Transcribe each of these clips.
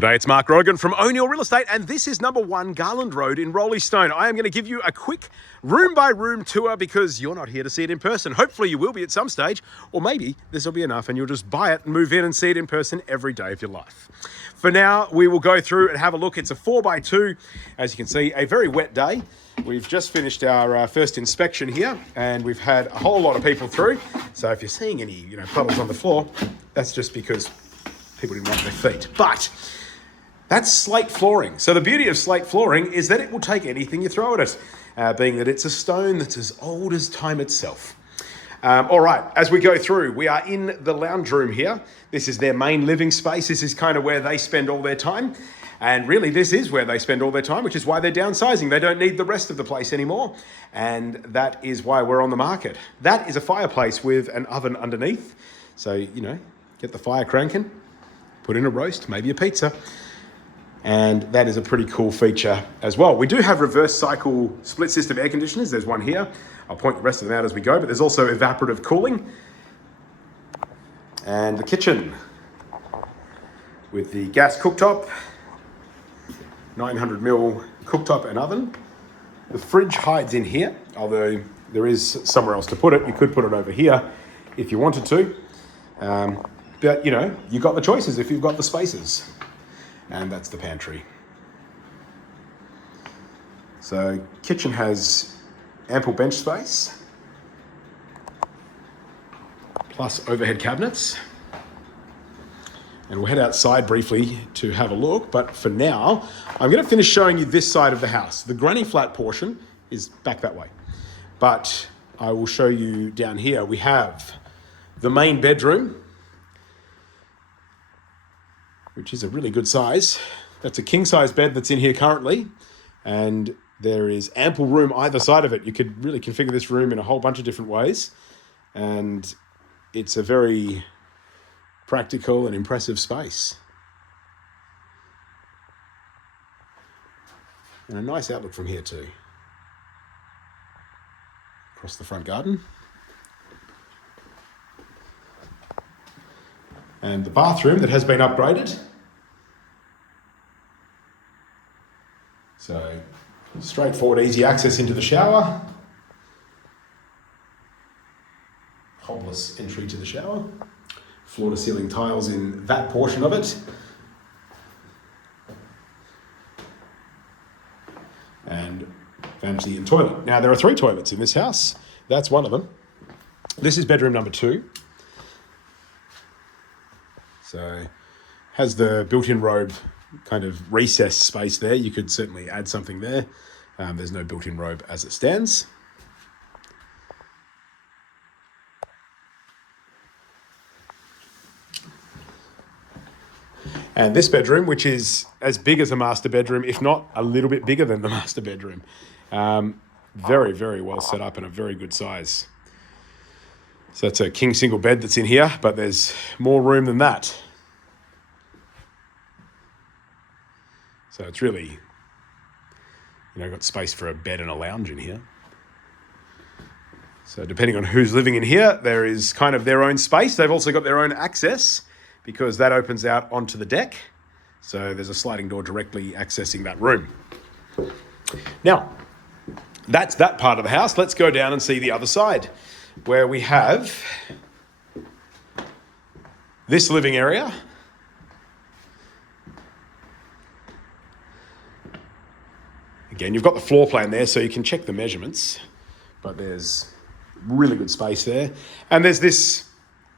G'day, it's Mark Rogan from Own Your Real Estate, and this is number 1 Garland Road in Roleystone. I am going to give you a quick room-by-room tour because you're not here to see it in person. Hopefully you will be at some stage, or maybe this will be enough and you'll just buy it and move in and see it in person every day of your life. For now, we will go through and have a look. It's a 4x2. As you can see, a very wet day. We've just finished our first inspection here, and we've had a whole lot of people through. So if you're seeing any puddles on the floor, that's just because people didn't wipe their feet. But that's slate flooring. So the beauty of slate flooring is that it will take anything you throw at it, being that it's a stone that's as old as time itself. All right, as we go through, we are in the lounge room here. This is their main living space. This is kind of where they spend all their time. And really, this is where they spend all their time, which is why they're downsizing. They don't need the rest of the place anymore. And that is why we're on the market. That is a fireplace with an oven underneath. So, get the fire cranking, put in a roast, maybe a pizza. And that is a pretty cool feature as well. We do have reverse cycle split system air conditioners. There's one here. I'll point the rest of them out as we go, but there's also evaporative cooling. And the kitchen with the gas cooktop, 900mm cooktop and oven. The fridge hides in here, although there is somewhere else to put it. You could put it over here if you wanted to. But you've got the choices if you've got the spaces. And that's the pantry. So kitchen has ample bench space, plus overhead cabinets. And we'll head outside briefly to have a look, but for now, I'm going to finish showing you this side of the house. The granny flat portion is back that way, but I will show you down here. We have the main bedroom, which is a really good size. That's a king size bed that's in here currently, and there is ample room either side of it. You could really configure this room in a whole bunch of different ways, and it's a very practical and impressive space. And a nice outlook from here too. Across the front garden. And the bathroom that has been upgraded. So straightforward, easy access into the shower. Hobless entry to the shower. Floor to ceiling tiles in that portion of it. And vanity and toilet. Now there are 3 toilets in this house. That's one of them. This is bedroom number 2. So has the built-in robe kind of recess space there. You could certainly add something there. There's no built-in robe as it stands. And this bedroom, which is as big as a master bedroom, if not a little bit bigger than the master bedroom. Very, very well set up and a very good size. So that's a king single bed that's in here, but there's more room than that. So it's really, got space for a bed and a lounge in here. So depending on who's living in here, there is kind of their own space. They've also got their own access because that opens out onto the deck. So there's a sliding door directly accessing that room. Now, that's that part of the house. Let's go down and see the other side, where we have this living area. Again, you've got the floor plan there, so you can check the measurements, but there's really good space there. And there's this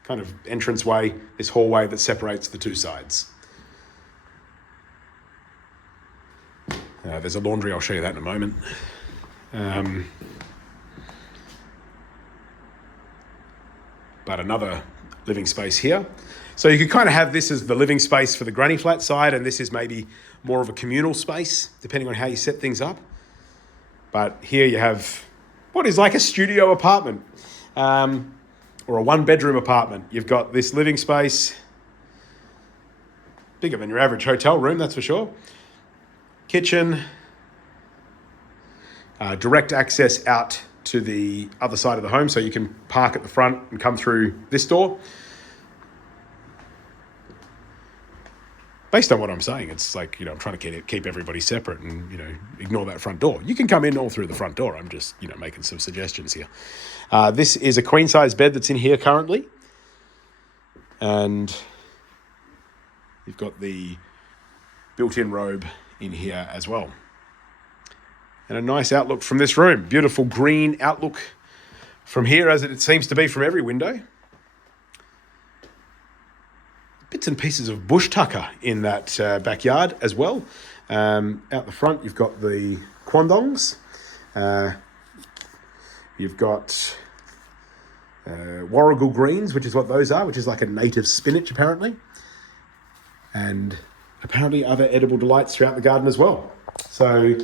kind of entranceway, this hallway that separates the 2 sides. There's a laundry, I'll show you that in a moment. But another living space here. So you could kind of have this as the living space for the granny flat side, and this is maybe more of a communal space, depending on how you set things up. But here you have what is like a studio apartment, or a 1-bedroom apartment. You've got this living space, bigger than your average hotel room, that's for sure. Kitchen, direct access out to the other side of the home, so you can park at the front and come through this door. based on what I'm saying, it's like, I'm trying to keep everybody separate and, ignore that front door. You can come in all through the front door. I'm just, making some suggestions here. This is a queen size bed that's in here currently. And you've got the built-in robe in here as well. And a nice outlook from this room. Beautiful green outlook from here, as it seems to be from every window. Bits and pieces of bush tucker in that backyard as well. Out the front, you've got the quandongs. You've got warrigal greens, which is what those are, which is like a native spinach, apparently. And apparently other edible delights throughout the garden as well. So,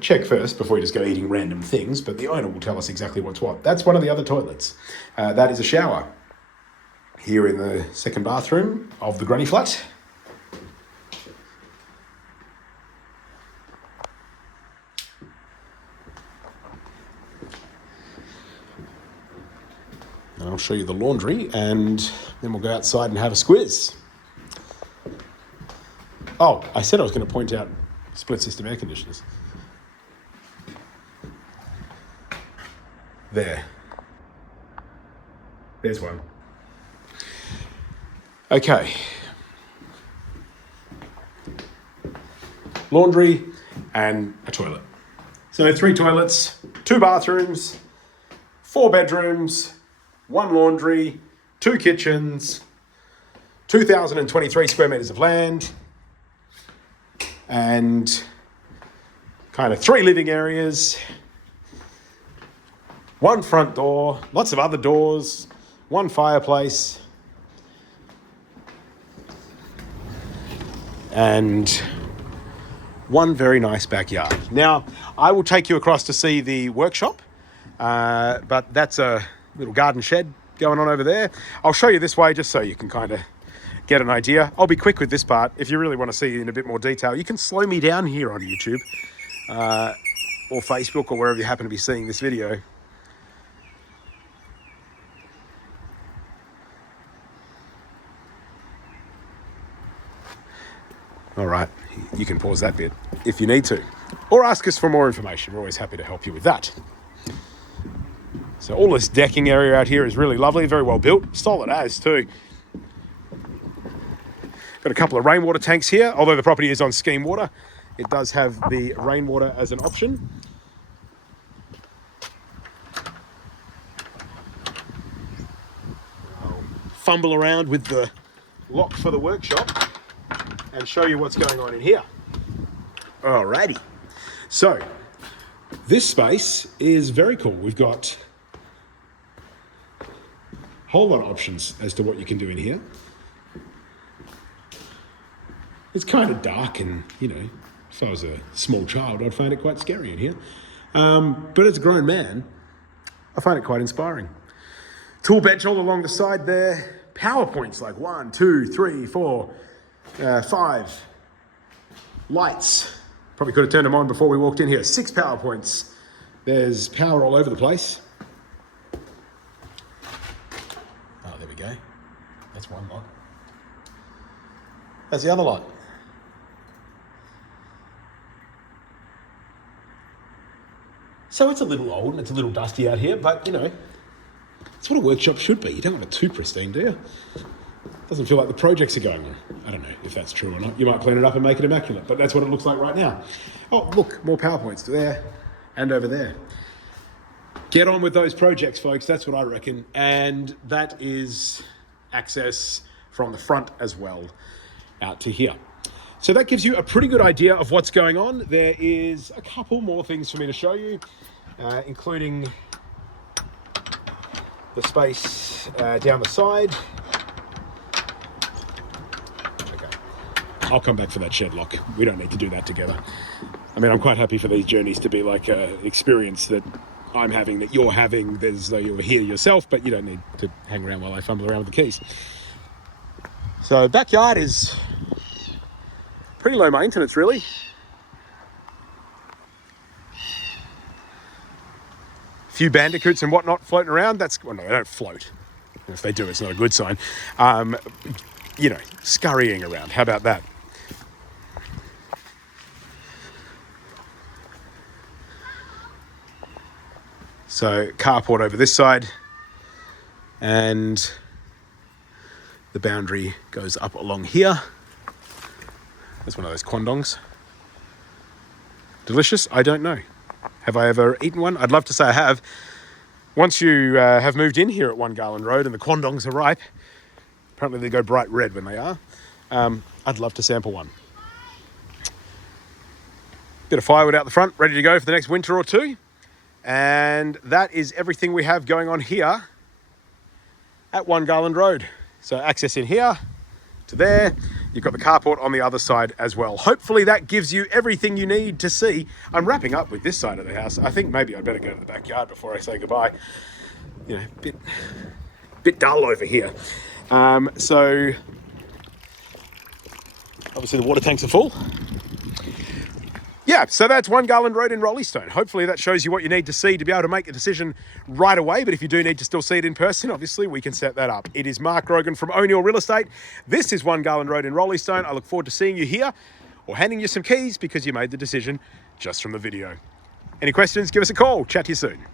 check first before you just go eating random things, but the owner will tell us exactly what's what. That's one of the other toilets. That is a shower here in the second bathroom of the granny flat. And I'll show you the laundry, and then we'll go outside and have a squiz. Oh, I said I was going to point out split system air conditioners. There's one. Okay. Laundry and a toilet. So 3 toilets, 2 bathrooms, 4 bedrooms, 1 laundry, 2 kitchens, 2,023 square metres of land, and kind of 3 living areas, 1 front door, lots of other doors, 1 fireplace, and 1 very nice backyard. Now, I will take you across to see the workshop, but that's a little garden shed going on over there. I'll show you this way just so you can kind of get an idea. I'll be quick with this part. If you really want to see in a bit more detail, you can slow me down here on YouTube or Facebook or wherever you happen to be seeing this video. All right, you can pause that bit if you need to, or ask us for more information. We're always happy to help you with that. So all this decking area out here is really lovely, very well built, solid as too. Got a couple of rainwater tanks here. Although the property is on scheme water, it does have the rainwater as an option. I'll fumble around with the lock for the workshop and show you what's going on in here. Alrighty. So this space is very cool. We've got a whole lot of options as to what you can do in here. It's kind of dark and, if I was a small child, I'd find it quite scary in here. But as a grown man, I find it quite inspiring. Tool bench all along the side there. Power points like 1, 2, 3, 4, 5. Lights. Probably could have turned them on before we walked in here. 6 power points. There's power all over the place. Oh, there we go. That's one lot. That's the other lot. So it's a little old and it's a little dusty out here, but it's what a workshop should be. You don't want it too pristine, do you? Doesn't feel like the projects are going on. I don't know if that's true or not. You might clean it up and make it immaculate, but that's what it looks like right now. Oh, look, more PowerPoints there and over there. Get on with those projects, folks. That's what I reckon. And that is access from the front as well out to here. So that gives you a pretty good idea of what's going on. There is a couple more things for me to show you, including the space down the side. Okay, I'll come back for that shed lock. We don't need to do that together. I mean, I'm quite happy for these journeys to be like an experience that I'm having, that you're having, as though you're here yourself, but you don't need to hang around while I fumble around with the keys. So backyard is pretty low maintenance, really. A few bandicoots and whatnot floating around. Well, no, they don't float. If they do, it's not a good sign. you know, scurrying around. How about that? So carport over this side, and the boundary goes up along here. That's one of those quandongs. Delicious? I don't know. Have I ever eaten one? I'd love to say I have. Once you have moved in here at 1 Garland Road and the quandongs are ripe, apparently they go bright red when they are, I'd love to sample one. Bit of firewood out the front, ready to go for the next winter or two. And that is everything we have going on here at 1 Garland Road. So access in here to there. You've got the carport on the other side as well. Hopefully that gives you everything you need to see. I'm wrapping up with this side of the house. I think maybe I'd better go to the backyard before I say goodbye. You know, bit dull over here. So obviously the water tanks are full. Yeah, so that's 1 Garland Road in Roleystone. Hopefully that shows you what you need to see to be able to make a decision right away. But if you do need to still see it in person, obviously we can set that up. It is Mark Rogan from O'Neill Real Estate. This is 1 Garland Road in Roleystone. I look forward to seeing you here or handing you some keys because you made the decision just from the video. Any questions? Give us a call. Chat to you soon.